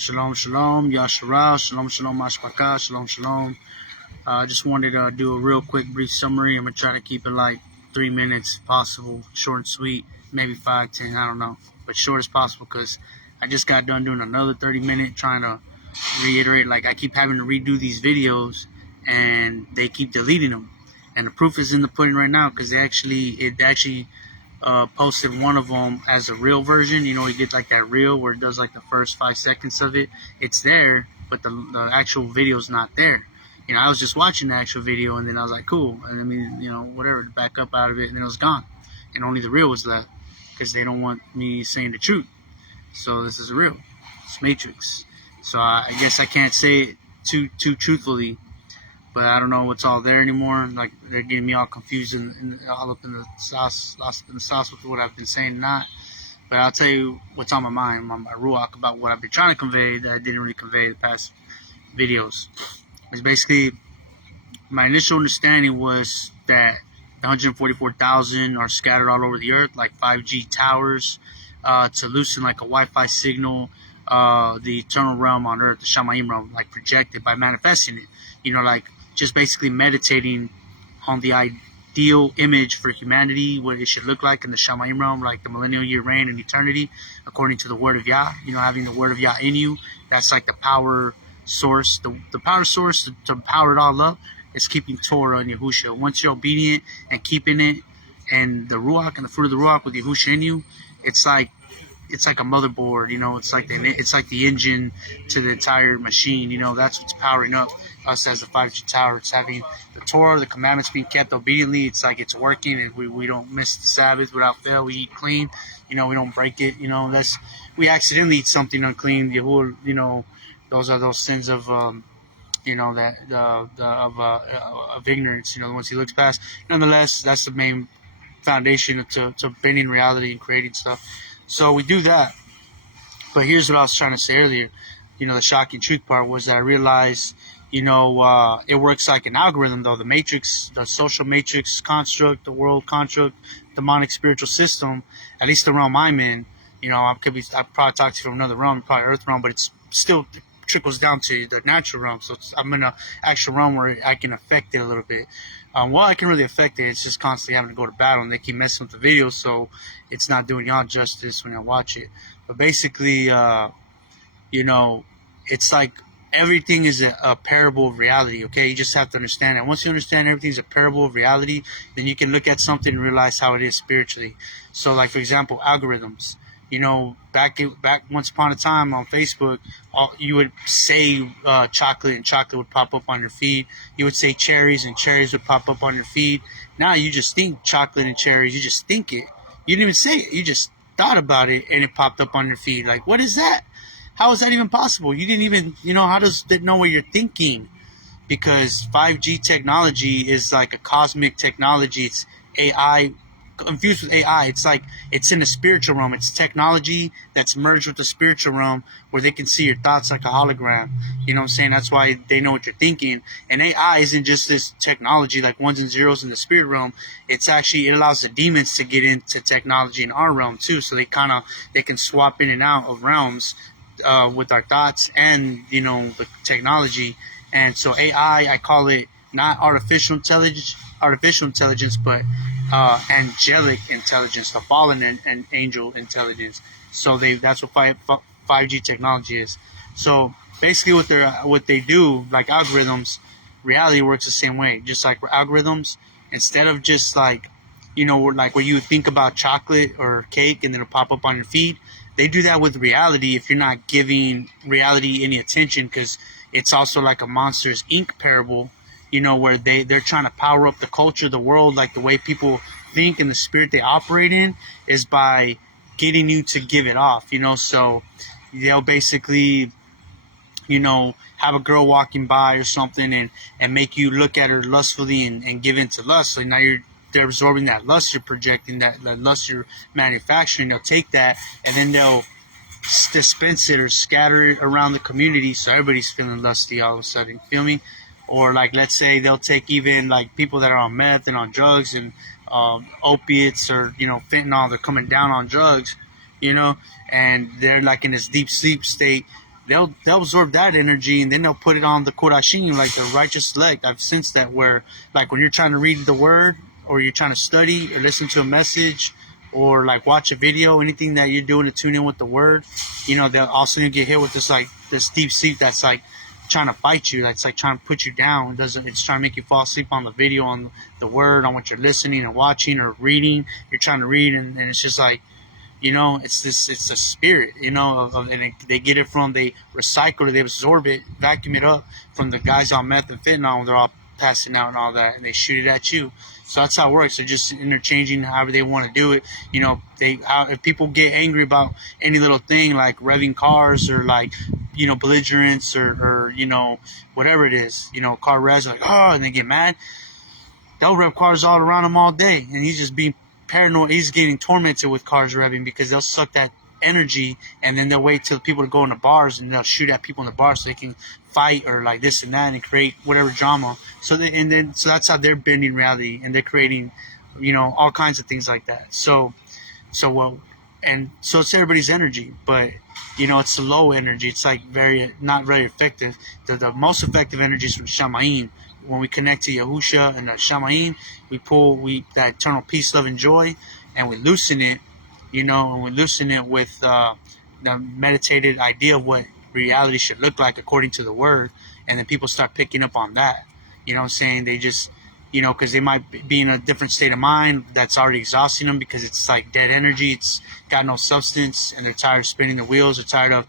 Shalom, shalom, Yashara, shalom, shalom, Mashpaka, shalom, shalom. I just wanted to do a real quick, brief summary. I'm going to try to keep it like 3 minutes if possible, short and sweet, maybe 5, 10, I don't know, but short as possible because I just got done doing another 30-minute trying to reiterate. Like, I keep having to redo these videos and they keep deleting them. And the proof is in the pudding right now because it actually posted one of them as a real version. You know, you get like that reel where it does like the first 5 seconds of it. It's there, but the actual video is not there. You know, I was just watching the actual video and then I was like, cool. And I mean, you know, whatever, to back up out of it, and then it was gone. And only the reel was left because they don't want me saying the truth. So this is real. It's Matrix. So I guess I can't say it too truthfully. But I don't know what's all there anymore. Like, they're getting me all confused and all up in the sauce, lost in the sauce with what I've been saying and not. But I'll tell you what's on my mind, my ruach, about what I've been trying to convey that I didn't really convey the past videos. It's basically, my initial understanding was that the 144,000 are scattered all over the earth, like 5G towers, to loosen like a Wi-Fi signal, the eternal realm on earth, the Shamaym Realm, like projected by manifesting it. You know, like, just basically meditating on the ideal image for humanity, what it should look like in the Shamaym Realm, like the millennial year reign and eternity, according to the word of Yah. You know, having the word of Yah in you, that's like the power source, the power source to power it all up is keeping Torah and Yahusha. Once you're obedient and keeping it, and the Ruach and the fruit of the Ruach with Yahusha in you, it's like a motherboard. You know, it's like the engine to the entire machine. You know, that's what's powering up us as the 5G tower. It's having the Torah, the commandments being kept obediently. It's like it's working, and we don't miss the Sabbath without fail. We eat clean. You know, we don't break it. You know, we accidentally eat something unclean. Yahuwah, you know, those are those sins of you know, that of ignorance. You know, once he looks past. Nonetheless, that's the main foundation to bending reality and creating stuff. So we do that. But here's what I was trying to say earlier. You know, the shocking truth part was that I realized, you know, it works like an algorithm, though. The matrix, the social matrix construct, the world construct, demonic spiritual system, at least the realm I'm in, you know, I probably talk to you from another realm, probably Earth realm, but it's still trickles down to the natural realm. So I'm in an actual realm where I can affect it a little bit. Well, I can really affect it. It's just constantly having to go to battle, and they keep messing with the video, so it's not doing y'all justice when I watch it. But basically, you know, it's like everything is a parable of reality, okay? You just have to understand it. Once you understand everything is a parable of reality, then you can look at something and realize how it is spiritually. So, like, for example, algorithms. You know, back once upon a time on Facebook, you would say chocolate, and chocolate would pop up on your feed. You would say cherries, and cherries would pop up on your feed. Now you just think chocolate and cherries. You just think it. You didn't even say it. You just thought about it, and it popped up on your feed. Like, what is that? How is that even possible? You didn't even, you know, how does it know what you're thinking? Because 5G technology is like a cosmic technology. It's AI infused with AI. It's like it's in the spiritual realm. It's technology that's merged with the spiritual realm where they can see your thoughts like a hologram. You know what I'm saying? That's why they know what you're thinking. And AI isn't just this technology like ones and zeros in the spirit realm. It's actually, it allows the demons to get into technology in our realm too. So they can swap in and out of realms with our thoughts and, you know, the technology. And so AI, I call it not artificial intelligence, but angelic intelligence, the fallen and angel intelligence. So that's what 5G technology is. So basically, what they do, like algorithms, reality works the same way. Just like algorithms, instead of just like, you know, like where you think about chocolate or cake and then it'll pop up on your feed, they do that with reality if you're not giving reality any attention, because it's also like a Monsters Inc. parable. You know, where they're trying to power up the culture, the world, like the way people think and the spirit they operate in is by getting you to give it off, you know. So they'll basically, you know, have a girl walking by or something and make you look at her lustfully and give into lust. So now they're absorbing that lust you're projecting, that lust you're manufacturing. They'll take that and then they'll dispense it or scatter it around the community so everybody's feeling lusty all of a sudden. Feel me? Or like, let's say they'll take even like people that are on meth and on drugs and opiates or, you know, fentanyl. They're coming down on drugs, you know, and they're like in this deep sleep state. they'll absorb that energy, and then they'll put it on the Qurashim, like the righteous elect. I've sensed that, where like when you're trying to read the word, or you're trying to study or listen to a message, or like watch a video, anything that you're doing to tune in with the word, they'll also get hit with this deep sleep that's like trying to fight you. That's like trying to put you down. It's trying to make you fall asleep on the video, on the word, on what you're listening and watching or reading. You're trying to read, and it's just like, it's a spirit, and they get it from, they recycle it, they absorb it, vacuum it up from the guys on meth and fentanyl. They're all passing out and all that, and they shoot it at you. So that's how it works. They're just interchanging however they want to do it. If people get angry about any little thing, like revving cars, or like, belligerence, or whatever it is, car revs, like, oh, and they get mad. They'll rev cars all around him all day, and he's just being paranoid. He's getting tormented with cars revving, because they'll suck that energy, and then they'll wait till people to go in the bars, and they'll shoot at people in the bars so they can fight, or like this and that, and create whatever drama. So that's how they're bending reality, and they're creating, all kinds of things like that. So it's everybody's energy, but it's the low energy. It's like not very effective. The most effective energy is from Shamaym. When we connect to Yahusha and the Shamaym, we pull that eternal peace, love, and joy, and we loosen it, and we loosen it with the meditated idea of what reality should look like according to the word, and then people start picking up on that. You know what I'm saying? They just, because they might be in a different state of mind that's already exhausting them, because it's like dead energy. It's got no substance, and they're tired of spinning the wheels. They're tired of,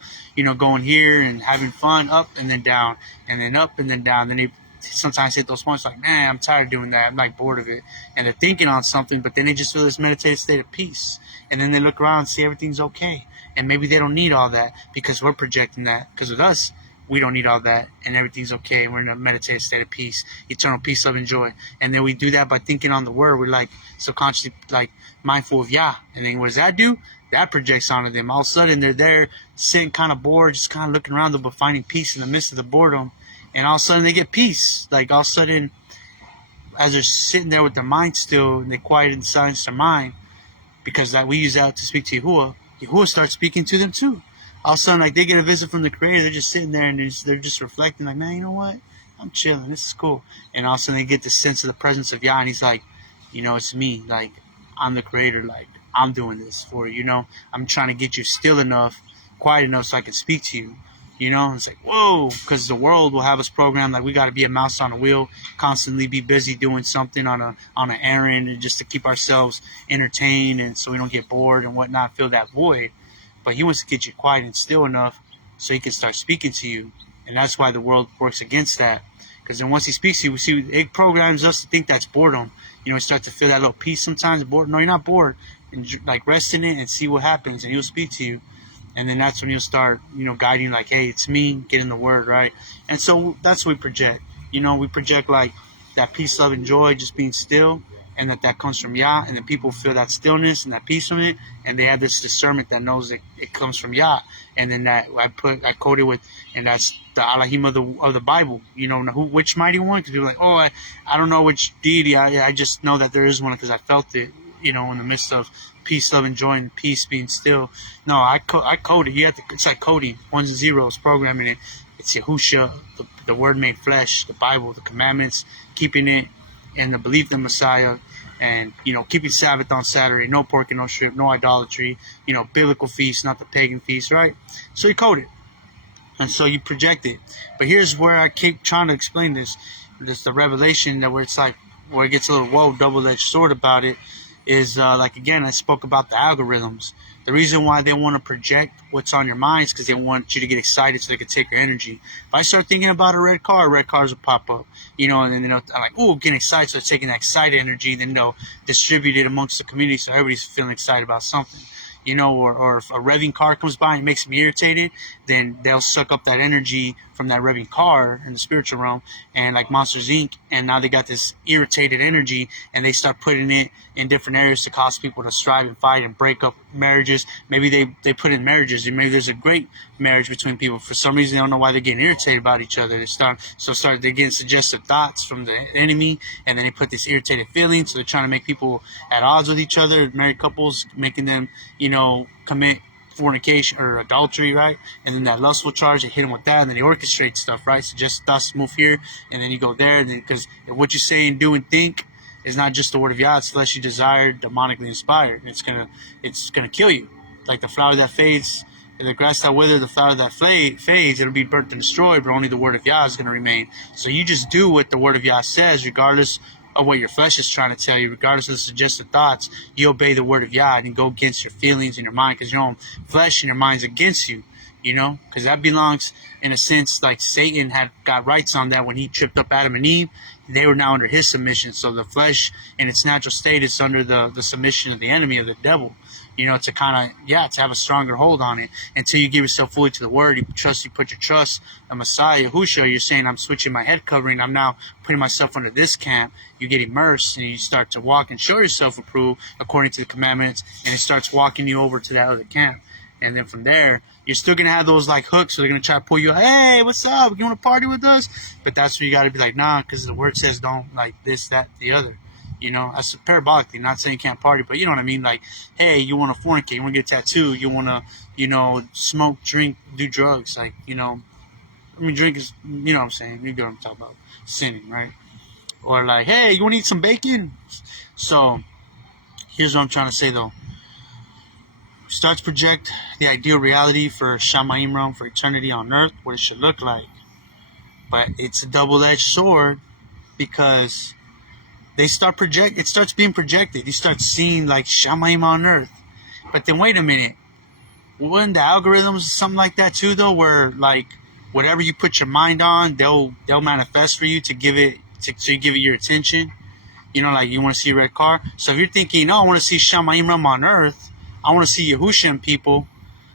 going here and having fun, up and then down, and then up and then down. Then they sometimes hit those points like, man, I'm tired of doing that. I'm like bored of it. And they're thinking on something, but then they just feel this meditative state of peace. And then they look around and see everything's okay. And maybe they don't need all that, because we're projecting that. Because with us, we don't need all that, and everything's okay. We're in a meditative state of peace, eternal peace, love, and joy. And then we do that by thinking on the word. We're like subconsciously like mindful of Yah. And then what does that do? That projects onto them. All of a sudden, they're there sitting kind of bored, just kind of looking around them, but finding peace in the midst of the boredom. And all of a sudden, they get peace. Like all of a sudden, as they're sitting there with their mind still, and they quiet and silence their mind, because we use that to speak to Yahuwah. Yahuwah starts speaking to them too. All of a sudden, like, they get a visit from the Creator. They're just sitting there, and they're just reflecting, like, man, you know what? I'm chilling. This is cool. And all of a sudden, they get the sense of the presence of Yah, and he's like, it's me. Like, I'm the Creator. Like, I'm doing this for you, I'm trying to get you still enough, quiet enough, so I can speak to you. And it's like, whoa, because the world will have us programmed like we got to be a mouse on a wheel, constantly be busy doing something on an errand, and just to keep ourselves entertained, and so we don't get bored and whatnot, fill that void. But he wants to get you quiet and still enough so he can start speaking to you. And that's why the world works against that. Because then once he speaks to you, we see it programs us to think that's boredom. We start to feel that little peace sometimes. Bored. No, you're not bored. And like, rest in it and see what happens, and he'll speak to you. And then that's when you'll start, guiding, like, hey, it's me, get in the word, right? And so that's what we project. We project like that peace, love, and joy, just being still, and that comes from Yah. And then people feel that stillness and that peace from it, and they have this discernment that knows that it comes from Yah. And then that I quoted with, and that's the Elohim of the Bible. Which mighty one? Because people are like, oh, I don't know which deity. I just know that there is one because I felt it. In the midst of peace, love, and joy, and peace being still. No, I code it. It's like coding, ones and zeros, programming it. It's Yahusha, the Word made flesh, the Bible, the commandments, keeping it, and the belief in Messiah, and keeping Sabbath on Saturday, no pork and no shrimp, no idolatry, biblical feast, not the pagan feast, right? So you code it, and so you project it. But here's where I keep trying to explain this. There's the revelation that where it gets a little double-edged sword about it. Is like, again, I spoke about the algorithms. The reason why they want to project what's on your mind is because they want you to get excited so they can take your energy. If I start thinking about a red cars will pop up, and then I'm like, oh, getting excited, so they're taking that excited energy, and then they'll distribute it amongst the community so everybody's feeling excited about something. Or if a revving car comes by and makes them irritated, then they'll suck up that energy from that revving car in the spiritual realm, and like Monsters Inc., and now they got this irritated energy, and they start putting it in different areas to cause people to strive and fight and break up marriages. Maybe they put in marriages, and maybe there's a great marriage between people. For some reason, they don't know why they're getting irritated about each other. They're getting suggestive thoughts from the enemy, and then they put this irritated feeling, so they're trying to make people at odds with each other, married couples, making them, commit fornication or adultery, right? And then that lustful charge, they hit him with that, and then they orchestrate stuff, right? So just thus move here, and then you go there, and then because what you say and do and think is not just the word of Yah, it's fleshly desire, demonically inspired. It's gonna kill you, like the flower that fades, and the grass that withers, the flower that fades, it'll be burnt and destroyed, but only the word of Yah is gonna remain. So you just do what the word of Yah says, regardless of what your flesh is trying to tell you, regardless of the suggested thoughts. You obey the word of Yah and go against your feelings and your mind, because your own flesh and your mind's against you, you know, because that belongs, in a sense, like Satan had got rights on that when he tripped up Adam and Eve. They were now under his submission. So the flesh in its natural state is under the submission of the enemy, of the devil, you know, to kind of, to have a stronger hold on it. Until you give yourself fully to the word, you put your trust in Messiah, Yahusha. You're saying, I'm switching my head covering, I'm now putting myself under this camp. You get immersed, and you start to walk and show yourself approved according to the commandments, and it starts walking you over to that other camp. And then from there, you're still going to have those like hooks, so they're going to try to pull you, hey, what's up, you want to party with us? But that's where you got to be like, nah, because the word says don't, like this, that, the other. You know, that's parabolically, not saying you can't party, but you know what I mean? Like, hey, you want to fornicate, you want to get a tattoo, you want to, you know, smoke, drink, do drugs. Like, you know, I mean, drink is, you know what I'm saying? You know what I'm talking about. Sinning, right? Or like, hey, you want to eat some bacon? So, here's what I'm trying to say, though. Start to project the ideal reality for Shamaym Realm, for eternity on earth, what it should look like. But it's a double-edged sword, because it starts being projected. You start seeing like Shamaym on earth. But then wait a minute. Wouldn't the algorithms something like that too, though, where like whatever you put your mind on, they'll manifest for you to give it so you give it your attention. You know, like you want to see a red car. So if you're thinking, no, I want to see Shamaym Realm on earth, I want to see Yahusha and people,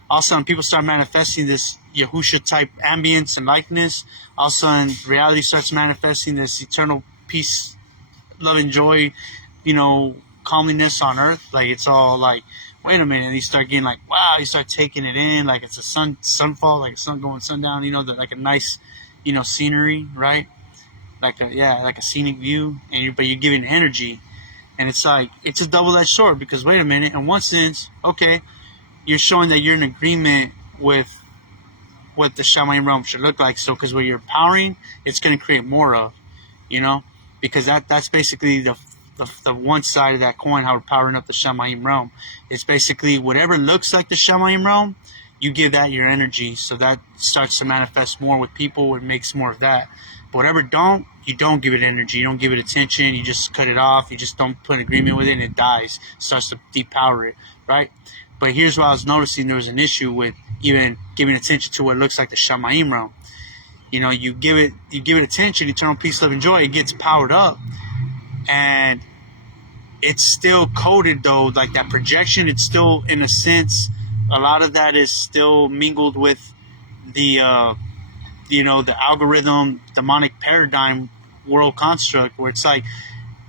all of a sudden people start manifesting this Yahusha type ambience and likeness. All of a sudden reality starts manifesting this eternal peace, love and joy, you know, calmliness on earth. Like it's all like, wait a minute, and you start getting like, wow, you start taking it in, like it's a sunfall, like a sun going sundown, you know, like a nice, you know, scenery, right? Like a scenic view, and but you're giving energy. And it's like, it's a double-edged sword, because wait a minute, in one sense, okay, you're showing that you're in agreement with what the Shamaym Realm should look like. So, because what you're powering, it's going to create more of, you know, because that's basically the one side of that coin, how we're powering up the Shamaym Realm. It's basically whatever looks like the Shamaym Realm, you give that your energy, so that starts to manifest more with people. It makes more of that. But whatever you don't give it energy, you don't give it attention, you just cut it off, you just don't put an agreement with it, and it dies, starts to depower it, right? But here's what I was noticing, there was an issue with even giving attention to what looks like the Shamaym Realm. You know, you give it attention, eternal peace, love, and joy, it gets powered up, and it's still coded though, like that projection, it's still, in a sense, a lot of that is still mingled with the you know, the algorithm, demonic paradigm world construct, where it's like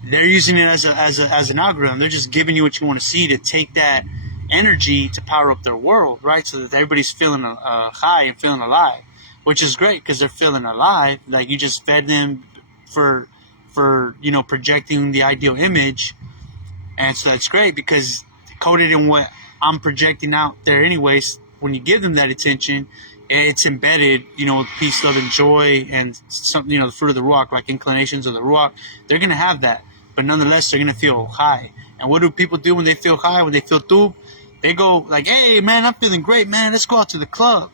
they're using it as an algorithm. They're just giving you what you want to see to take that energy to power up their world, right? So that everybody's feeling high and feeling alive, which is great because they're feeling alive. Like you just fed them for you know, projecting the ideal image, and so that's great because coded in what I'm projecting out there anyways. When you give them that attention, it's embedded, you know, with peace, love, and joy, and something, you know, the fruit of the Ruach, like inclinations of the Ruach. They're going to have that, but nonetheless, they're going to feel high. And what do people do when they feel high, when they feel tub? They go like, hey, man, I'm feeling great, man. Let's go out to the club.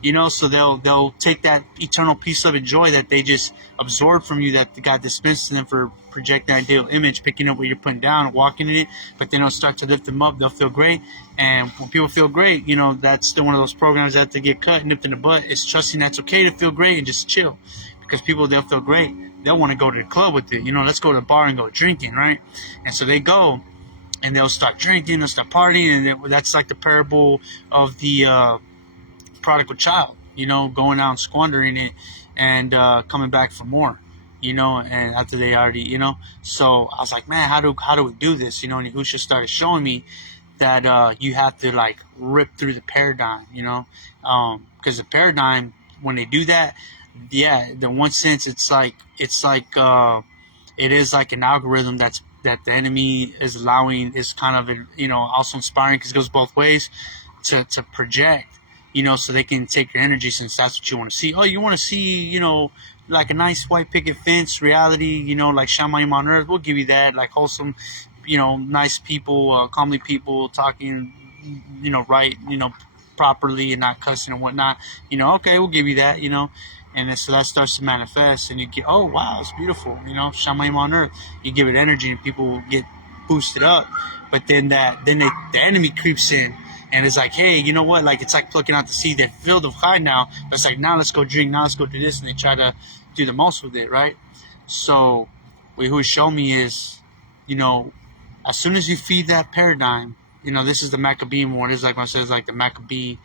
You know, so they'll take that eternal peace, love, and joy that they just absorbed from you, that God dispensed to them for projecting that ideal image, picking up what you're putting down and walking in it, but then it'll start to lift them up. They'll feel great. And when people feel great, you know, that's still one of those programs that have to get cut, nipped in the butt. It's trusting that's okay to feel great and just chill. Because people, they'll feel great. They'll want to go to the club with it. You know, let's go to the bar and go drinking, right? And so they go, and they'll start drinking, they'll start partying, and that's like the parable of the prodigal child, you know, going out and squandering it and coming back for more, you know, and after they already, you know. So I was like, man, how do we do this, you know? And Yahusha started showing me that you have to like rip through the paradigm, you know, because the paradigm, when they do that, yeah, in one sense it's like it is like an algorithm that the enemy is allowing, is kind of, you know, also inspiring because it goes both ways. to project, you know, so they can take your energy, since that's what you want to see. Oh, you want to see, you know, like a nice white picket fence reality, you know, like Shamaym on earth, we'll give you that. Like wholesome, you know, nice people, calmly people talking, you know, right, you know, properly and not cussing and whatnot, you know, okay, we'll give you that, you know. And then, so that starts to manifest, and you get, oh wow, it's beautiful, you know, Shamaym on earth. You give it energy, and people get boosted up. But then the enemy creeps in, and it's like, hey, you know what? Like, it's like plucking out the seed. They're filled with high now, but it's like, now let's go drink, now let's go do this, and they try to do the most with it, right? So, what he showed me is, you know, as soon as you feed that paradigm, you know, this is the Maccabean War. This is like when it says like the Maccabee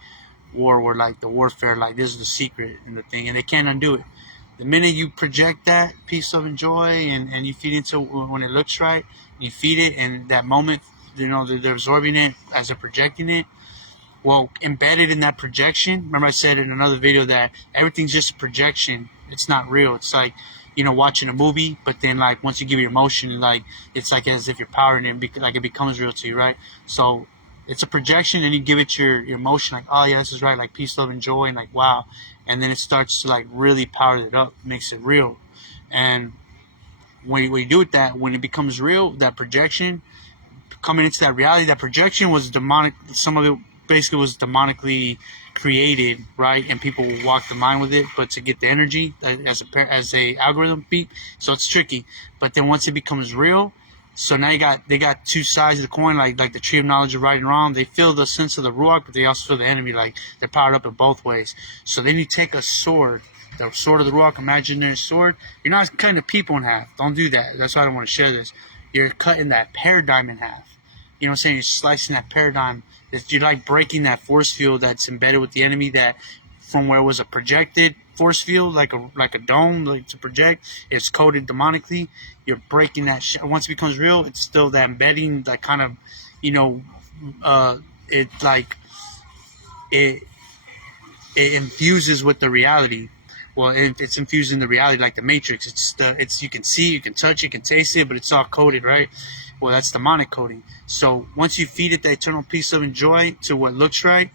War, where like the warfare, like this is the secret and the thing, and they can't undo it. The minute you project that peace, love, and joy, and you feed into when it looks right, you feed it, and that moment, you know, they're absorbing it as they're projecting it. Well, embedded in that projection, remember I said in another video that everything's just a projection. It's not real. It's like, you know, watching a movie, but then like once you give it emotion, like it's like as if you're powering it, like it becomes real to you, right? So it's a projection, and you give it your emotion, like, oh yeah, this is right, like peace, love, and joy, and like wow, and then it starts to like really power it up, makes it real. And when you do it, that when it becomes real, that projection coming into that reality, that projection was demonic. Some of it basically was demonically created, right? And people walk the mind with it, but to get the energy as a algorithm beat, so it's tricky. But then once it becomes real, so now they got two sides of the coin, like the tree of knowledge of right and wrong. They feel the sense of the ruach, but they also feel the enemy, like they're powered up in both ways. So then you take a sword, the sword of the ruach, imaginary sword. You're not cutting the people in half. Don't do that. That's why I don't want to share this. You're cutting that paradigm in half. You know what I'm saying? You're slicing that paradigm. You're like breaking that force field that's embedded with the enemy, that from where it was a projected force field, like a dome, like to project, it's coded demonically. You're breaking that once it becomes real, it's still that embedding, that kind of, you know, it like it infuses with the reality. Well, it's infusing the reality like the Matrix. It's you can see, you can touch, you can taste it, but it's all coded, right? Well, that's demonic coding. So once you feed it the eternal peace, love, and joy to what looks right,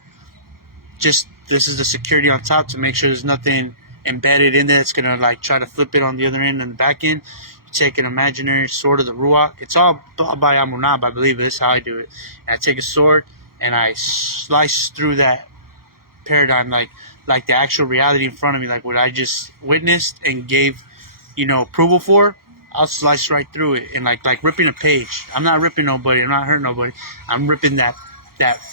just this is the security on top to make sure there's nothing embedded in there. It's gonna like try to flip it on the other end and the back end. You take an imaginary sword of the ruach. It's all by Amunab, I believe. This is how I do it. And I take a sword and I slice through that paradigm, like the actual reality in front of me, like what I just witnessed and gave, you know, approval for. I'll slice right through it, and like ripping a page. I'm not ripping nobody. I'm not hurting nobody. I'm ripping that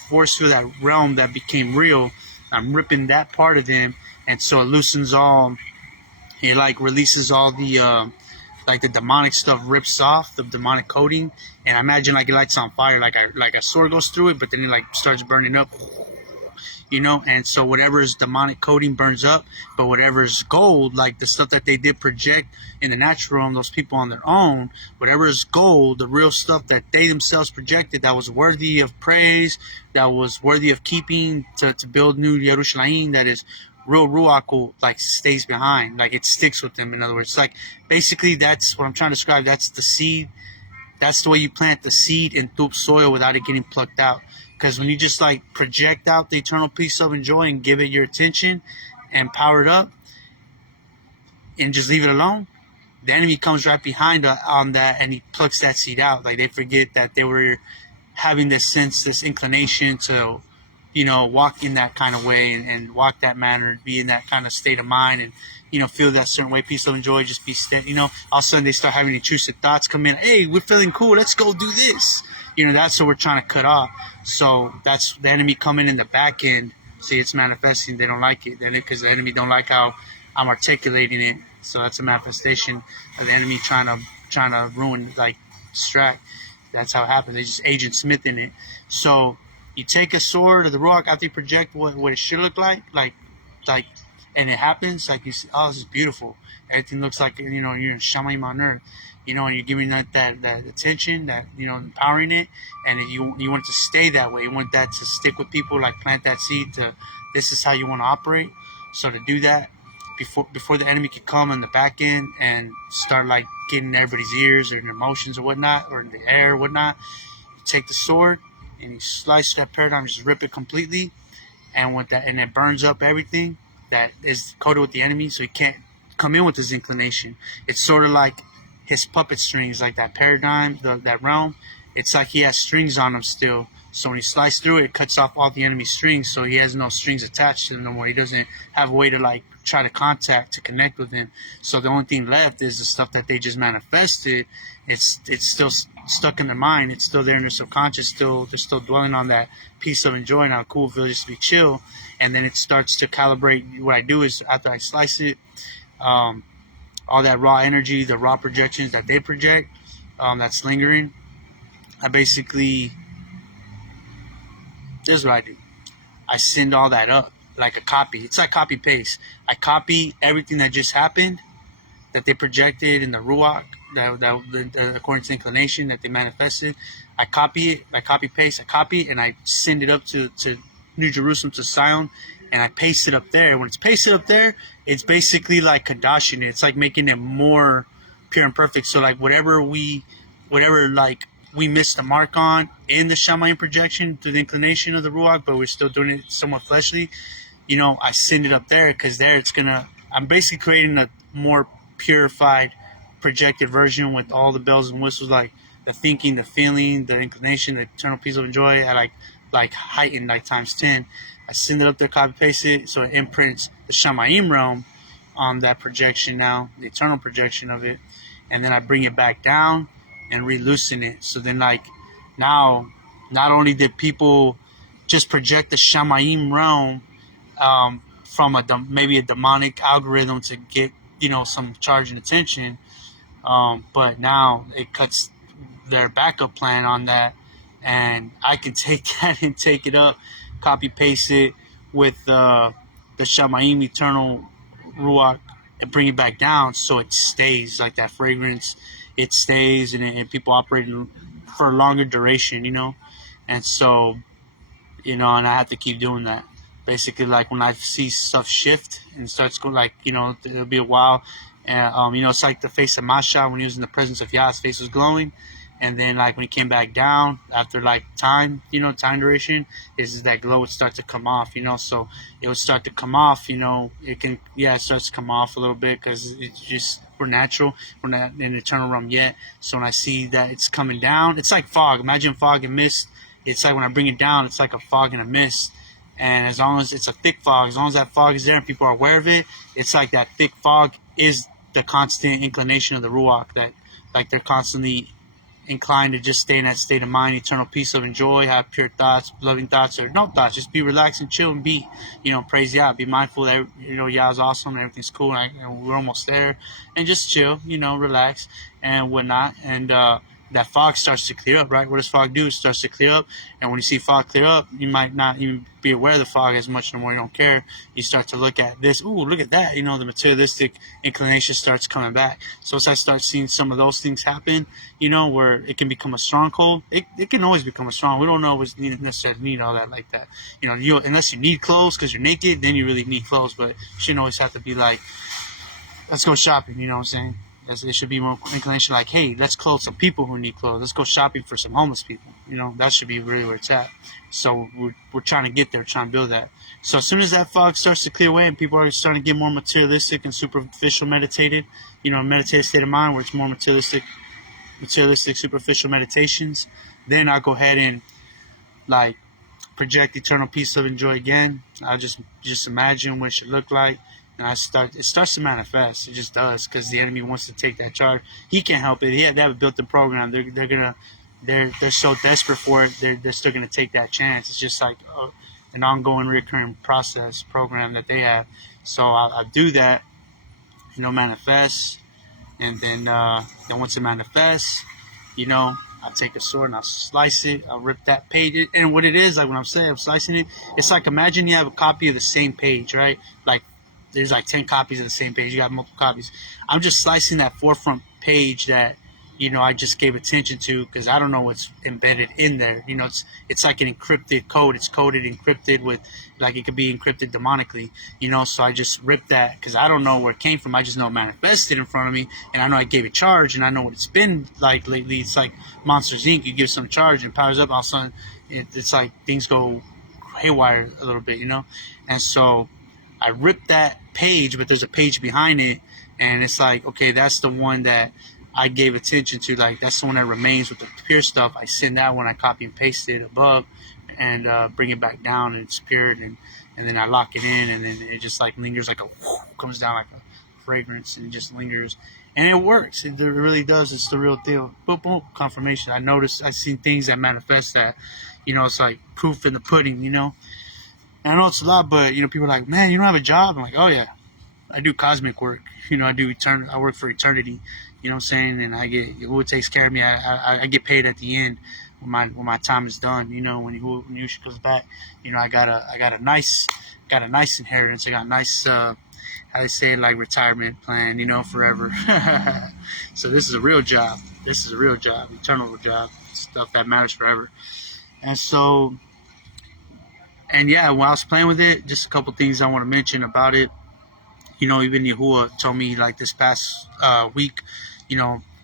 force through that realm that became real. I'm ripping that part of them, and so it loosens all. It like releases all the like the demonic stuff, rips off the demonic coating, and I imagine like it lights on fire, like a sword goes through it, but then it like starts burning up. You know, and so whatever is demonic coating burns up, but whatever is gold, like the stuff that they did project in the natural realm, those people on their own, whatever is gold, the real stuff that they themselves projected, that was worthy of praise, that was worthy of keeping to build new Yerushalayim, that is real ruach, like stays behind, like it sticks with them. In other words, like basically that's what I'm trying to describe. That's the seed. That's the way you plant the seed in thup soil without it getting plucked out. Because when you just like project out the eternal peace, love, and joy and give it your attention and power it up and just leave it alone, the enemy comes right behind on that, and he plucks that seed out. Like they forget that they were having this sense, this inclination to, you know, walk in that kind of way and walk that manner, be in that kind of state of mind, and, you know, feel that certain way, peace, love, and joy, just be steady. You know, all of a sudden they start having intrusive thoughts come in. Hey, we're feeling cool. Let's go do this. You know, that's what we're trying to cut off. So that's the enemy coming in the back end. See, it's manifesting. They don't like it. Then because the enemy don't like how I'm articulating it. So that's a manifestation of the enemy trying to ruin, like, distract. That's how it happens. They just Agent Smith in it. So you take a sword of the rock after you project what it should look like, and it happens. Like you see, oh, this is beautiful. Everything looks like, you know, you're in Shamaym on earth. You know, and you're giving that attention, that, you know, empowering it, and you want it to stay that way. You want that to stick with people, like plant that seed to, this is how you want to operate. So to do that, before the enemy could come in the back end and start like getting everybody's ears or in their emotions or whatnot, or in the air or whatnot, you take the sword and you slice that paradigm, just rip it completely, and with that, and it burns up everything that is coated with the enemy, so he can't come in with his inclination. It's sort of like his puppet strings, like that paradigm, that realm. It's like he has strings on him still. So when he slices through it, it cuts off all the enemy strings, so he has no strings attached to him no more. He doesn't have a way to like try to to connect with him. So the only thing left is the stuff that they just manifested. It's still stuck in their mind. It's still there in their subconscious. They're still dwelling on that piece of enjoying how cool it feels just to be chill. And then it starts to calibrate. What I do is after I slice it, all that raw energy, the raw projections that they project, that's lingering, I basically, this is what I do. I send all that up like a copy. It's like copy paste. I copy everything that just happened, that they projected in the Ruach, that according to the inclination that they manifested. I copy it, I copy paste, I copy it, and I send it up to New Jerusalem, to Zion, and I paste it up there. When it's pasted up there, it's basically like Kadashing it. It's like making it more pure and perfect. So like whatever like we missed the mark on in the Shamaym projection through the inclination of the Ruach, but we're still doing it somewhat fleshly, you know, I send it up there, because there I'm basically creating a more purified, projected version with all the bells and whistles, like the thinking, the feeling, the inclination, the eternal peace of joy, at like heightened, like times 10. I send it up there, copy paste it, so it imprints the Shamaym realm on that projection now, the eternal projection of it, and then I bring it back down and re-loosen it. So then, like, now, not only did people just project the Shamaym realm from maybe a demonic algorithm to get, you know, some charge and attention, but now it cuts their backup plan on that, and I can take that and take it up, copy paste it with the Shamaym eternal Ruach, and bring it back down so it stays like that fragrance. It stays, and people operate for a longer duration, you know. And so, you know, and I have to keep doing that. Basically, like when I see stuff shift and starts going, like, you know, it'll be a while, and you know, it's like the face of Masha when he was in the presence of Yah, his face was glowing, and then like when he came back down after like time, you know, time duration, is that glow would start to come off, you know. So it would start to come off, you know. It starts to come off a little bit, because it's just, we're natural, we're not in the eternal realm yet. So when I see that it's coming down, it's like fog. Imagine fog and mist. It's like when I bring it down, it's like a fog and a mist. And as long as it's a thick fog, as long as that fog is there and people are aware of it, it's like that thick fog is the constant inclination of the Ruach, that like they're constantly inclined to just stay in that state of mind, eternal peace of enjoy, have pure thoughts, loving thoughts, or no thoughts, just be relaxed and chill and be, you know, praise Yah, be mindful that, you know, Yah is awesome and everything's cool, and we're almost there, and just chill, you know, relax and whatnot. And that fog starts to clear up, right? What does fog do? It starts to clear up, and when you see fog clear up, you might not even be aware of the fog as much no more. You don't care. You start to look at this. Ooh, look at that. You know, the materialistic inclination starts coming back. So as I start seeing some of those things happen, you know, where it can become a stronghold. It can always become a strong. We don't always necessarily need all that like that. You know, unless you need clothes because you're naked, then you really need clothes. But it shouldn't always have to be like, let's go shopping. You know what I'm saying? It should be more inclination like, hey, let's clothe some people who need clothes. Let's go shopping for some homeless people. You know, that should be really where it's at. So we're trying to get there, trying to build that. So as soon as that fog starts to clear away and people are starting to get more materialistic and superficial meditated, you know, meditative state of mind where it's more materialistic, superficial meditations, then I'll go ahead and like project eternal peace, love, and joy again. I'll just imagine what it should look like. And it starts to manifest. It just does, because the enemy wants to take that charge. He can't help it. They have a built-in program. They're so desperate for it. They're still gonna take that chance. It's just like an ongoing, recurring process program that they have. So I'll do that. You know, manifest, and then once it manifests, you know, I'll take a sword and I'll slice it. I'll rip that page. And what it is, like when I'm saying I'm slicing it, it's like imagine you have a copy of the same page, right? Like there's like 10 copies of the same page. You got multiple copies. I'm just slicing that forefront page that I just gave attention to, because I don't know what's embedded in there. It's like an encrypted code. It's coded, encrypted with, like, it could be encrypted demonically. So I just ripped that because I don't know where it came from. I just know it manifested in front of me, and I know I gave it charge, and I know what it's been like lately. It's like Monsters Inc. You give some charge and powers up, all of a sudden it's like things go haywire a little bit, And so I ripped that page, but there's a page behind it, and it's like, okay, that's the one that I gave attention to. Like, that's the one that remains with the pure stuff. I send that one, I copy and paste it above, and bring it back down, and it's pure, and then I lock it in, and then it just like lingers, like comes down like a fragrance, and it just lingers, and it works. It really does. It's the real deal. Boom, boom, confirmation. I've seen things that manifest that. It's like proof in the pudding. And I know it's a lot, but people are like, man, you don't have a job. I'm like, oh yeah, I do cosmic work. I work for eternity. You know what I'm saying? And I get who takes care of me. I get paid at the end when my time is done. When Yahusha comes back, I got a nice inheritance. I got a nice how they say, like, retirement plan. Forever. So this is a real job. This is a real job, eternal job, stuff that matters forever. And so, and yeah, when I was playing with it, just a couple things I want to mention about it. Even Yahuwah told me, like, this past week,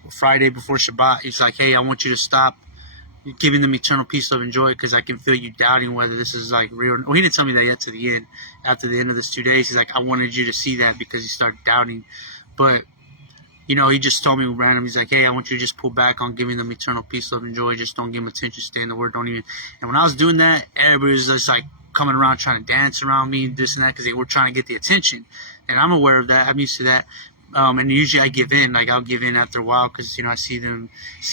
Friday before Shabbat, he's like, hey, I want you to stop giving them eternal peace, love, and joy, because I can feel you doubting whether this is like real. Well, he didn't tell me that yet to the end. After the end of this 2 days, he's like, I wanted you to see that, because he started doubting. But he just told me random. He's like, hey, I want you to just pull back on giving them eternal peace, love, and joy. Just don't give them attention. Stay in the word. Don't even. And when I was doing that, everybody was just like coming around trying to dance around me, this and that, because they were trying to get the attention. And I'm aware of that. I'm used to that. And usually I give in. Like, I'll give in after a while, because I see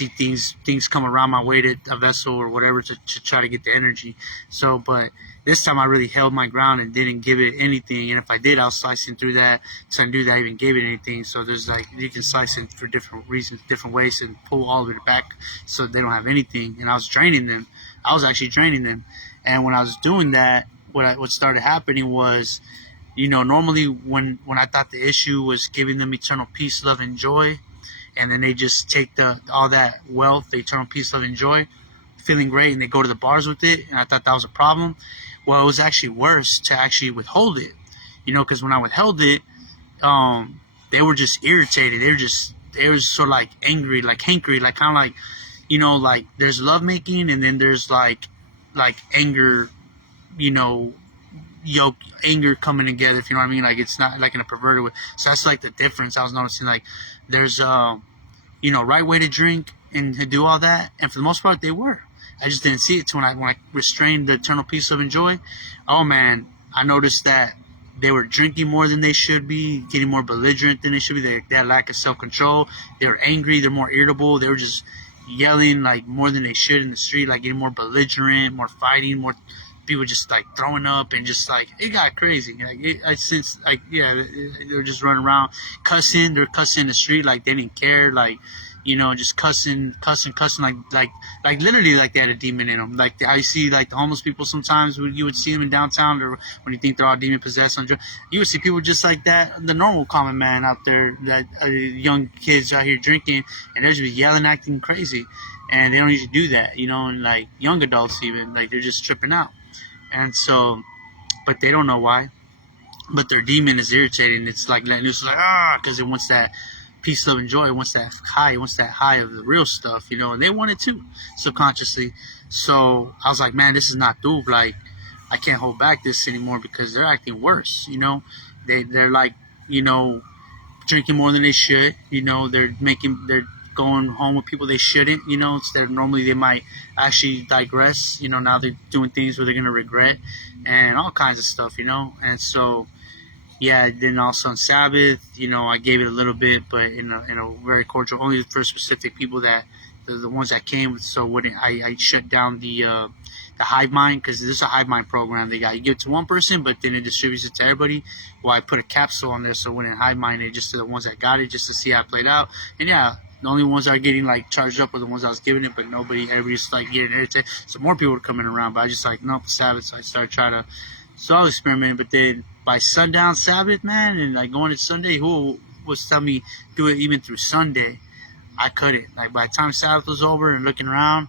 things come around my way to a vessel or whatever to try to get the energy. So, but this time I really held my ground and didn't give it anything. And if I did, I was slicing through that. So I knew that I even gave it anything. So there's like, you can slice it for different reasons, different ways, and pull all of it back so they don't have anything. And I was draining them. I was actually draining them. And when I was doing that, what started happening was, normally when I thought the issue was giving them eternal peace, love, and joy, and then they just take all that wealth, the eternal peace, love, and joy, feeling great, and they go to the bars with it, and I thought that was a problem. Well, it was actually worse to actually withhold it, because when I withheld it, they were just irritated. They were so like angry, like hankering, like kind of like, like there's love making, and then there's like anger, anger coming together, if you know what I mean. Like, it's not like in a perverted way. So that's like the difference I was noticing. Like, there's right way to drink and to do all that, and for the most part they were. I just didn't see it till when I restrained the eternal peace, love, and joy. Oh man, I noticed that they were drinking more than they should be, getting more belligerent than they should be. They had lack of self-control. They were angry. They're more irritable. They were just yelling like more than they should in the street, like getting more belligerent, more fighting, more people just like throwing up, and just like it got crazy. Like they were just running around cussing. They're cussing in the street like they didn't care. Like, just cussing like literally like they had a demon in them. Like I see like the homeless people sometimes when you would see them in downtown, or when you think they're all demon possessed, you would see people just like that, the normal common man out there, that young kids out here drinking, and they're just yelling, acting crazy, and they don't usually do that, and like young adults even, like they're just tripping out, and so, but they don't know why, but their demon is irritating. It's like letting loose, like because it wants that peace, love, and joy. It wants that high of the real stuff, and they want it too, subconsciously. So I was like, man, this is not dope. Like, I can't hold back this anymore, because they're acting worse. They're like, drinking more than they should. They're going home with people they shouldn't. Instead, normally they might actually digress. Now they're doing things where they're gonna regret, and all kinds of stuff. And so, yeah, then also on Sabbath, I gave it a little bit, but in a very cordial, only for specific people, that the ones that came. So I shut down the hive mind, because this is a hive mind program they got. You give it to one person, but then it distributes it to everybody. Well, I put a capsule on there, so when it hive mind it just to the ones that got it, just to see how it played out. And yeah, the only ones that are getting like charged up are the ones I was giving it, but everybody's like getting irritated. So more people were coming around, but I just like, nope, Sabbath. So I started trying to, so I was experimenting, but then by sundown Sabbath, man, and like going to Sunday, who was telling me do it even through Sunday. I couldn't. Like, by the time Sabbath was over and looking around,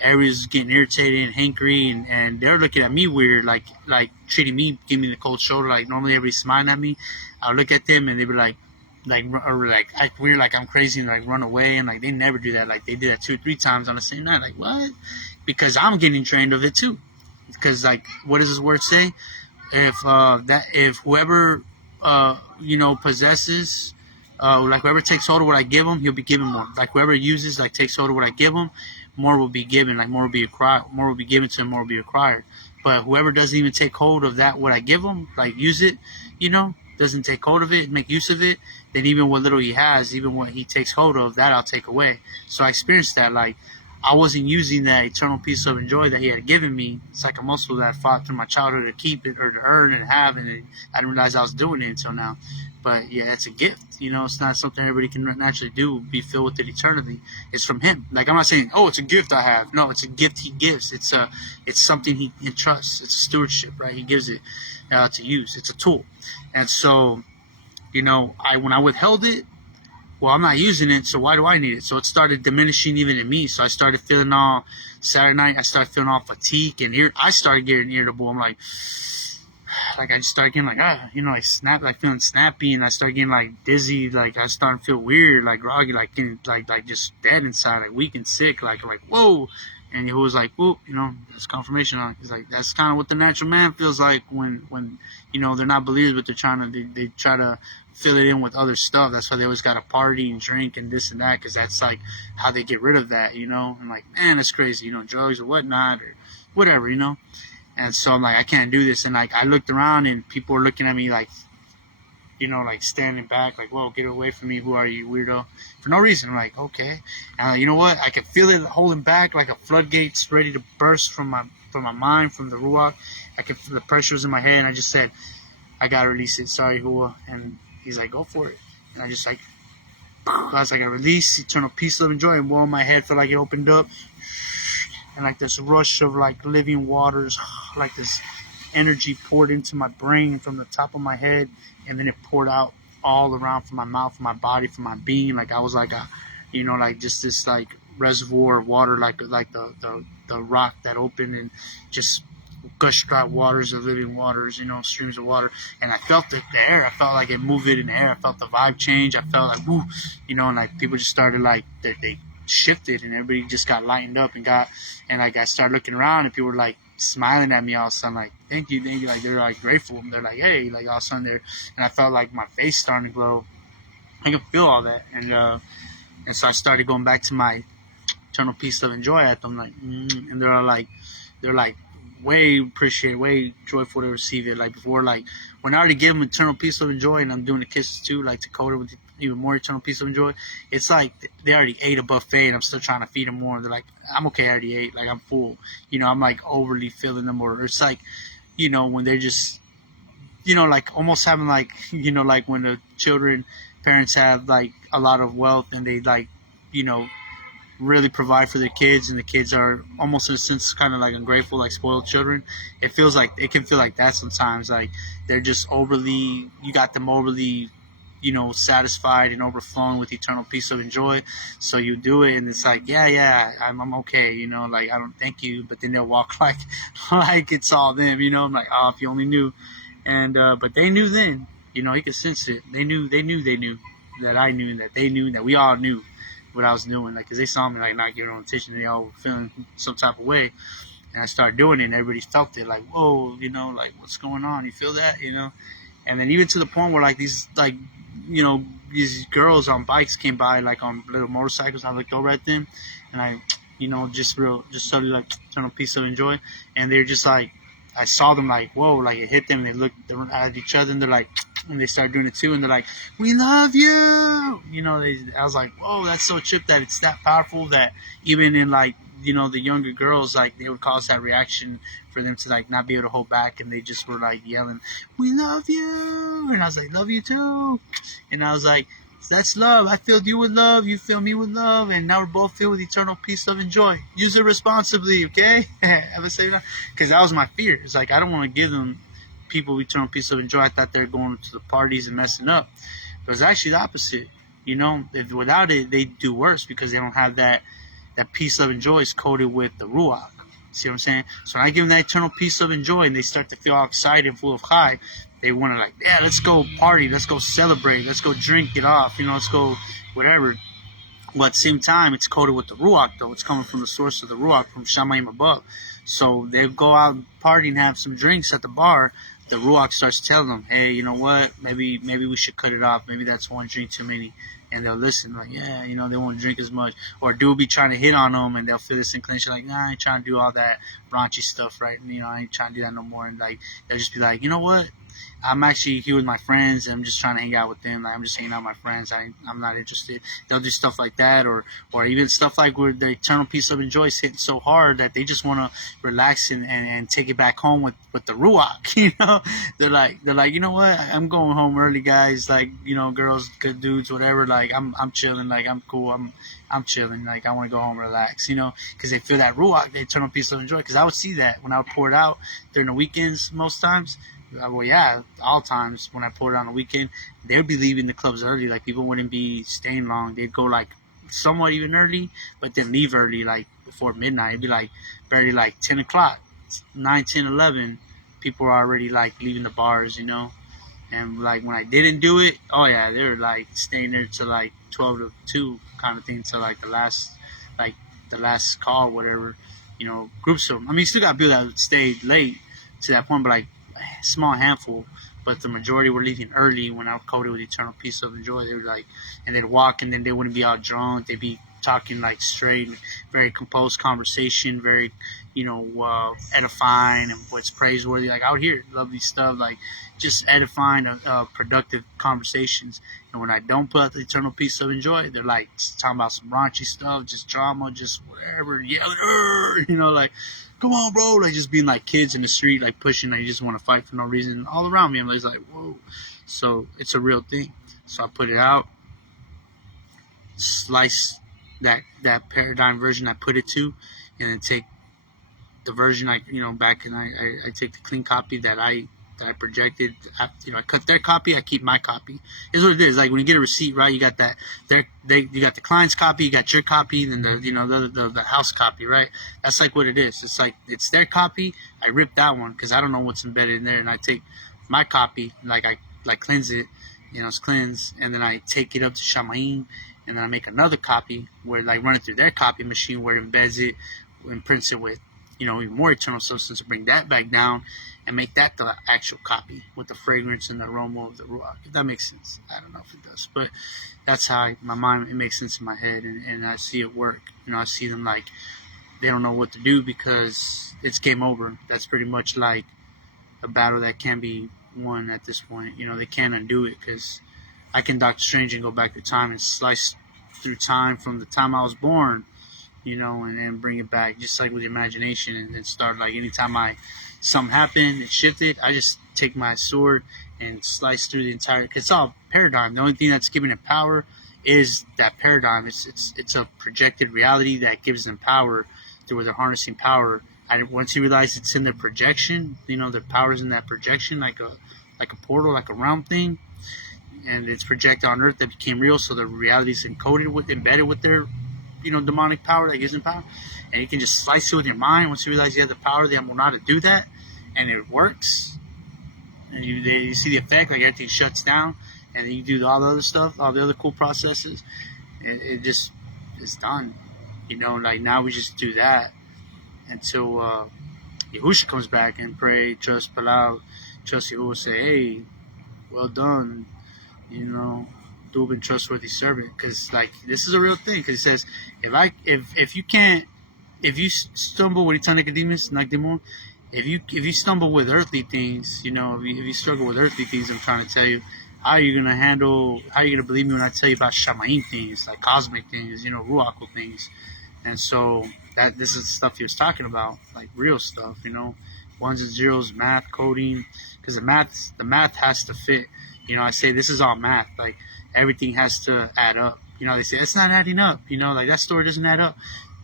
everybody was getting irritated and hankry, and they were looking at me weird, like treating me, giving me the cold shoulder. Like, normally everybody's smiling at me. I would look at them and they'd be like act weird, like I'm crazy, and like run away, and like they never do that. Like, they did that 2 or 3 times on the same night. Like, what? Because I'm getting trained of it too. Because, like, what does this word say? If whoever possesses, like whoever takes hold of what I give him, he'll be given more. Like, whoever uses, like, takes hold of what I give him, more will be given. Like, more will be acquired. More will be given to him. More will be acquired. But whoever doesn't even take hold of that, what I give him, like use it, doesn't take hold of it, make use of it, then even what little he has, even what he takes hold of, that I'll take away. So I experienced that. Like, I wasn't using that eternal peace of joy that he had given me. It's like a muscle that I fought through my childhood to keep it or to earn and have, and I didn't realize I was doing it until now. But yeah, it's a gift. It's not something everybody can naturally do, be filled with it eternally. It's from him. Like, I'm not saying, oh, it's a gift I have. No, it's a gift he gives. It's something he entrusts. It's a stewardship, right? He gives it to use. It's a tool. And so, when I withheld it, well, I'm not using it, so why do I need it? So it started diminishing even in me. So I started feeling all, Saturday night, I started feeling all fatigue, and I started getting irritable. I'm like I just started getting like feeling snappy, and I started getting like dizzy, like I started to feel weird, like groggy, like getting like just dead inside, like weak and sick, like whoa. And he was like, whoop, it's confirmation on it. He's like, that's kind of what the natural man feels like when they're not believers, but they're trying to, they try to fill it in with other stuff. That's why they always got to party and drink and this and that, because that's like how they get rid of that, I'm like, man, that's crazy, drugs or whatnot or whatever, And so I'm like, I can't do this. And like, I looked around and people were looking at me like, like standing back, like, whoa, get away from me. Who are you, weirdo? For no reason. I'm like, okay. And you know what? I could feel it holding back, like a floodgates ready to burst from my mind, from the ruach. I could feel the pressures in my head, and I just said, I gotta release it. Sorry, Hua. And he's like, go for it. And I just like, I was like, I release eternal peace, love, and joy. And whoa, my head felt like it opened up, and like this rush of like living waters, like this energy poured into my brain from the top of my head, and then it poured out all around from my mouth, from my body, from my being. Like I was like a, like just this like reservoir of water, like the rock that opened and just gushed out waters of living waters, streams of water. And I felt the air. I felt like it moved it in the air. I felt the vibe change. I felt like woo, and like people just started like they shifted, and everybody just got lightened up and like I started looking around, and people were like smiling at me all of a sudden, like thank you, like they're like grateful. They're like, hey, like all of a sudden and I felt like my face starting to glow. I could feel all that, and so I started going back to my eternal peace, love, and joy at them, like, and they're like way appreciated, way joyful to receive it. Like before, like when I already give them eternal peace, love, and joy, and I'm doing the kisses too, like to coat it with even more eternal peace, love, and joy. It's like they already ate a buffet, and I'm still trying to feed them more. They're like, I'm okay, I already ate, like I'm full. I'm like overly filling them, or it's like, when they're just, like almost having like, like when the parents have like a lot of wealth, and they like, really provide for their kids, and the kids are almost in a sense kind of like ungrateful, like spoiled children. It can feel like that sometimes. Like they're just you got them overly, satisfied and overflowing with eternal peace, love, and joy. So you do it, and it's like, yeah, I'm okay, like I don't thank you, but then they'll walk like it's all them, I'm like, oh, if you only knew. And but they knew then, he could sense it. They knew that I knew, that they knew, that we all knew what I was doing, like, because they saw me like not giving them attention, they all were feeling some type of way, and I started doing it, and everybody felt it, like, whoa, like, what's going on, you feel that, and then even to the point where like these, like, these girls on bikes came by, like on little motorcycles. I looked over at them, and I, just suddenly like eternal peace, love, and joy, and they're just like, I saw them like, whoa, like it hit them, and they looked at each other, and they're like, and they started doing it too, and they're like, we love you, I was like, whoa, that's so tripped that it's that powerful that even in like, the younger girls, like they would cause that reaction for them to like not be able to hold back, and they just were like yelling, we love you, and I was like, love you too, and I was like, that's love. I filled you with love, you fill me with love, and now we're both filled with eternal peace, love, and joy. Use it responsibly, okay? Ever say that? Because that was my fear. It's like, I don't want to give them people eternal peace, love, and joy. I thought they were going to the parties and messing up. But it was actually the opposite. You know, if without it, they do worse because they don't have that peace, love, and joy is coated with the ruach. See what I'm saying? So when I give them that eternal peace, love, and joy, and they start to feel all excited and full of high, they want to like, yeah, let's go party, let's go celebrate, let's go drink it off, you know, let's go whatever. But at the same time, it's coated with the ruach, though. It's coming from the source of the ruach, from Shamaym above. So they go out and party and have some drinks at the bar. The ruach starts telling them, hey, you know what? Maybe we should cut it off. Maybe that's one drink too many. And they'll listen, like, yeah, you know, they won't drink as much. Or dude be trying to hit on them, and they'll feel this inclination, like, nah, I ain't trying to do all that raunchy stuff, right? You know, I ain't trying to do that no more. And like, they'll just be like, you know what? I'm actually here with my friends. I'm just trying to hang out with them. Like, I'm just hanging out with my friends. I'm not interested. They'll do stuff like that, or even stuff like where the eternal peace, love, and joy is hitting so hard that they just want to relax and take it back home with the ruach. You know, they're like, you know what? I'm going home early, guys. Like, you know, girls, good dudes, whatever. Like, I'm chilling. Like, I'm cool. I'm chilling. Like, I want to go home, relax. You know, because they feel that ruach, the eternal peace, love, and joy. Because I would see that when I would pour it out during the weekends most times. Well, yeah, all times when I poured it on the weekend, they would be leaving the clubs early. Like, people wouldn't be staying long. They'd go, like, somewhat even early, but then leave early, like, before midnight. It'd be, like, barely, like, 10 o'clock, 9, 10, 11. People are already, like, leaving the bars, you know? And, like, when I didn't do it, oh, yeah, they were, like, staying there till, like, 12 to 2 kind of thing, till, like, the last call or whatever, you know, groups of them. I mean, you still got people that stayed late to that point, but, like, a small handful, but the majority were leaving early when I was coated with eternal peace, love, and joy. They were like, and they'd walk, and then they wouldn't be all drunk. They'd be talking like straight, very composed conversation, very, you know, edifying and what's praiseworthy. Like, I would hear lovely stuff, like just edifying, productive conversations. And when I don't put out the eternal peace, love, and joy, they're like talking about some raunchy stuff, just drama, just whatever, yelling, you know, like, come on, bro, like just being like kids in the street, like pushing, like you just want to fight for no reason. All around me, I'm like, whoa. So it's a real thing. So I put it out, slice that paradigm version I put it to, and then take the version back, and I take the clean copy that I projected. I cut their copy, I keep my copy. Is what it is. Like when you get a receipt, right? You got that you got the client's copy, you got your copy, and then the house copy, right? That's like what it is. It's like it's their copy. I rip that one because I don't know what's embedded in there, and I take my copy, like I cleanse it, it's cleansed, and then I take it up to Shamaym, and then I make another copy where I run it through their copy machine where it embeds it and prints it with even more eternal substance to bring that back down and make that the actual copy with the fragrance and the aroma of the ruach. If that makes sense. I don't know if it does, but that's how it makes sense in my head, and I see it work. I see them like they don't know what to do because it's game over. That's pretty much like a battle that can be won at this point. They can't undo it because I can Doctor Strange and go back through time and slice through time from the time I was born, and bring it back just like with imagination, and then start like anytime something happened, it shifted, I just take my sword and slice through the entire, cause it's all paradigm. The only thing that's giving it power is that paradigm. It's a projected reality that gives them power through where they're harnessing power. Once you realize it's in their projection, the power's in that projection, like a portal, like a realm thing, and it's projected on Earth that became real. So the reality is embedded with their, demonic power that gives them power. And you can just slice it with your mind. Once you realize you have the power, then will know how to do that, and it works. And you see the effect, like everything shuts down, and then you do all the other stuff, all the other cool processes. It just is done. Like now we just do that until Yahusha comes back and pray, trust, palau, trust Yahuwah, say, hey, well done, dual and trustworthy servant. Because like this is a real thing. Because it says if you stumble, what he told Nicodemus, if you stumble with earthly things, if you struggle with earthly things, I'm trying to tell you, how are you gonna believe me when I tell you about Shamaym things, like cosmic things, ruachal things. And so this is stuff he was talking about, like real stuff, ones and zeros, math, coding, because the math has to fit. I say this is all math, like everything has to add up. They say it's not adding up, like that story doesn't add up.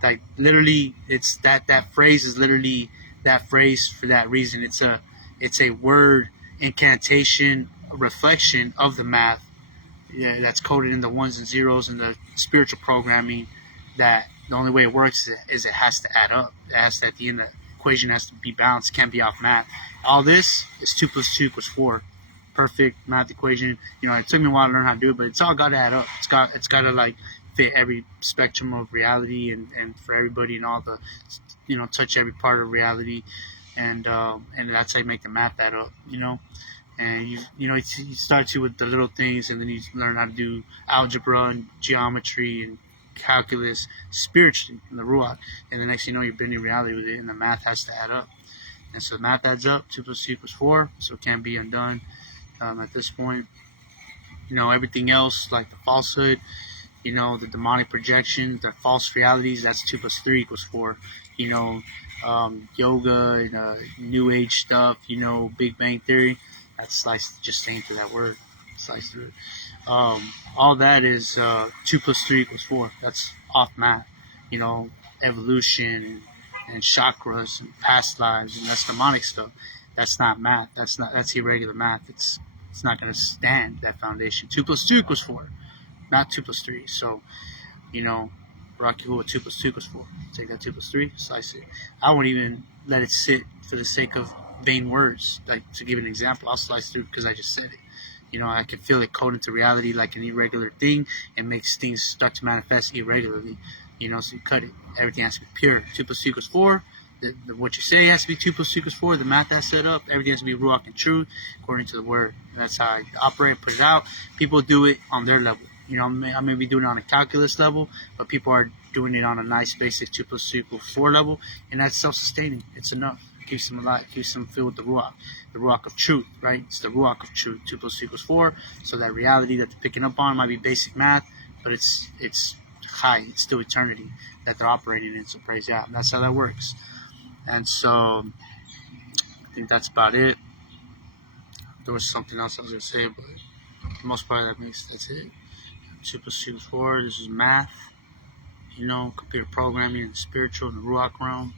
Like literally, it's that phrase is literally that phrase for that reason. It's a word incantation, a reflection of the math, yeah, that's coded in the ones and zeros in the spiritual programming, that the only way it works is it has to add up. It has to, at the end, the equation has to be balanced, can't be off math. All this is 2 plus 2 equals 4. Perfect math equation. You know, it took me a while to learn how to do it, but it's all got to add up. It's got to like fit every spectrum of reality, and for everybody, and all the, you know, touch every part of reality, and that's how you make the math add up. You know. And you know, you start to with the little things, and then you learn how to do algebra and geometry and calculus spiritually in the ruach, and the next thing you know, you're bending reality with it, and the math has to add up. And so the math adds up. 2 plus 2 equals 4, so it can't be undone at this point. You know, everything else, like the falsehood, you know, the demonic projections, the false realities, that's 2 plus 3 equals 4. You know, yoga and new age stuff, you know, Big Bang Theory, that's sliced, just saying through that word, sliced through it. All that is 2 plus 3 equals 4. That's off math. You know, evolution and chakras and past lives, and that's demonic stuff. That's not math. That's irregular math. It's not going to stand that foundation. 2 plus 2 equals 4, not 2 plus 3. So, you know, Rocky Hua, 2 plus 2 equals 4. Take that 2 plus 3, slice it. I won't even let it sit for the sake of vain words. Like, to give an example, I'll slice through because I just said it. You know, I can feel it code into reality like an irregular thing. It makes things start to manifest irregularly. You know, so you cut it. Everything has to be pure. 2 plus 2 equals 4. What you say has to be 2 plus 2 equals 4. The math that's set up. Everything has to be ruach and truth according to the word. And that's how I operate, put it out. People do it on their level. You know, I may be doing it on a calculus level, but people are doing it on a nice basic 2 plus 2 equals 4 level, and that's self-sustaining. It's enough. It keeps them alive. It keeps them filled with the ruach of truth, right? It's the ruach of truth. 2 plus 2 equals 4. So that reality that they're picking up on might be basic math, but it's high. It's still eternity that they're operating in. So praise God. And that's how that works. And so I think that's about it. There was something else I was going to say, but for the most part, that's it. 2 plus 2 is 4. This is math. You know, computer programming and spiritual and the ruach realm.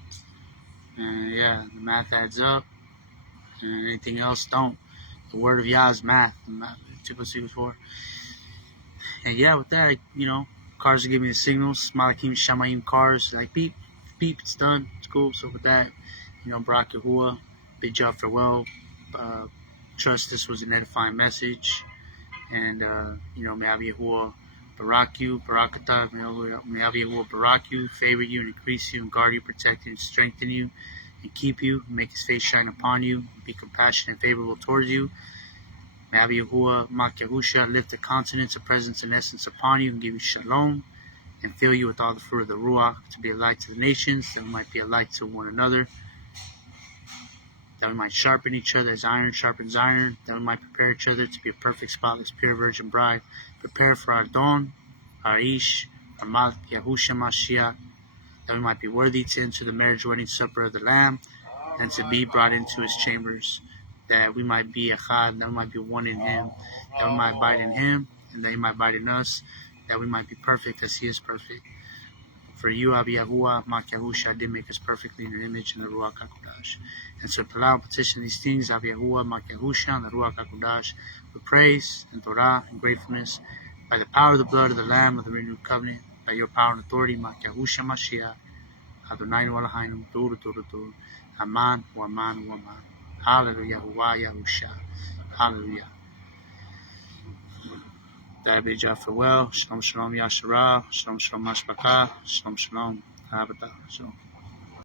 And yeah, the math adds up. And anything else don't. The word of Yah is math. 2 plus 2 is 4. And yeah, with that, you know, cars are giving me the signals. Malakim Shamaym cars. Like, beep, beep, it's done. It's cool. So with that, you know, Barak Yahuwah, bid y'all farewell. Trust this was an edifying message. And, you know, may Yahuwah barak you, barakatah, may Yahuwah barak you, favor you, and increase you, and guard you, protect you, and strengthen you, and keep you, and make his face shine upon you, and be compassionate and favorable towards you. May Yahuwah YAHUSHA lift the continents of presence and essence upon you, and give you shalom, and fill you with all the fruit of the ruach, to be a light to the nations, that we might be a light to one another, that we might sharpen each other as iron sharpens iron, that we might prepare each other to be a perfect, spotless, pure virgin bride, prepare for our dawn, our ish, our Malk Yahusha Mashiach, that we might be worthy to enter the marriage wedding supper of the Lamb, and to be brought into his chambers, that we might be echad, that we might be one in him, that we might abide in him, and that he might abide in us, that we might be perfect as he is perfect. For you, Yahuwah, YAHUSHA, did make us perfectly in your image in the Ruach HaKodesh. And so, allow and petition these things, Yahuwah, YAHUSHA, and the Ruach HaKodesh, with praise and Torah and gratefulness, by the power of the blood of the Lamb of the renewed covenant, by your power and authority, YAHUSHA Mashiach, Adonai Eloheinu, Dur, Dur, Dur, Aman, Aman, Aman. Hallelujah, YAHUSHA. Hallelujah. That bid y'all farewell. Shalom, shalom, Yasharah. Shalom, shalom, Mashpaka. Shalom, shalom. Shalom.